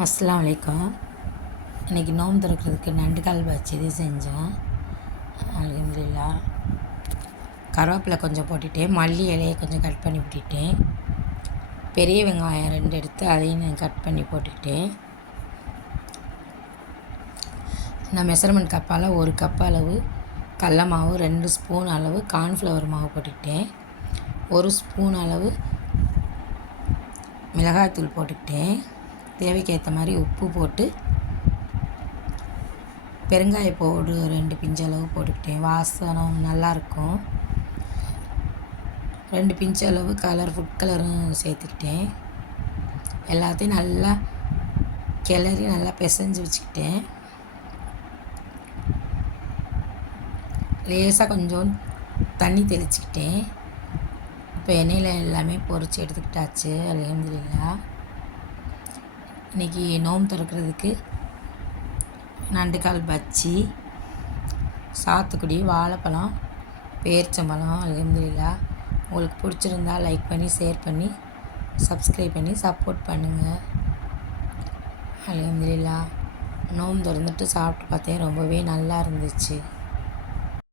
அஸ்ஸலாமு அலைக்கும். இன்றைக்கி நோன்பு திறக்கிறதுக்கு நண்டுக்கால் பச்சடி செஞ்சோம். அல்ஹம்துலில்லாஹ். கருவேப்பிலை கொஞ்சம் போட்டுட்டேன், மல்லி இலையை கொஞ்சம் கட் பண்ணி விட்டுட்டேன், பெரிய வெங்காயம் 2 எடுத்து அதையும் நான் கட் பண்ணி போட்டுக்கிட்டேன். நான் மெஷர்மெண்ட் கப்பால் 1 கப் அளவு கடல மாவு, 2 ஸ்பூன் அளவு கார்ன்ஃப்ளவர் மாவு போட்டுக்கிட்டேன், 1 ஸ்பூன் அளவு மிளகாய்த்தூள் போட்டுக்கிட்டேன், தேவைக்கேற்ற மாதிரி உப்பு போட்டு பெருங்காய பவுட்ரு 2 பிஞ்சு அளவு போட்டுக்கிட்டேன். வாசனம் நல்லாயிருக்கும். 2 பிஞ்சு அளவு ஃபுட் கலரும் சேர்த்துக்கிட்டேன். எல்லாத்தையும் நல்லா கிளறி நல்லா பிசைஞ்சு வச்சுக்கிட்டேன். லேசாக கொஞ்சம் தண்ணி தெளிச்சுக்கிட்டேன். இப்போ எண்ணெயில் எல்லாமே பொரித்து எடுத்துக்கிட்டாச்சு. அல்ஹம்துலில்லாஹ். இன்றைக்கி நோன்பு திறக்கிறதுக்கு நண்டுக்கால் பச்சி, சாத்துக்குடி, வாழைப்பழம், பேரிச்சம்பழம். அல்ஹம்துலில்லாஹ். உங்களுக்கு பிடிச்சிருந்தா லைக் பண்ணி, ஷேர் பண்ணி, சப்ஸ்கிரைப் பண்ணி சப்போர்ட் பண்ணுங்கள். அல்ஹம்துலில்லாஹ். நோன்பு திறந்துட்டு சாப்பிட்டு பார்த்தேன், ரொம்பவே நல்லா இருந்துச்சு.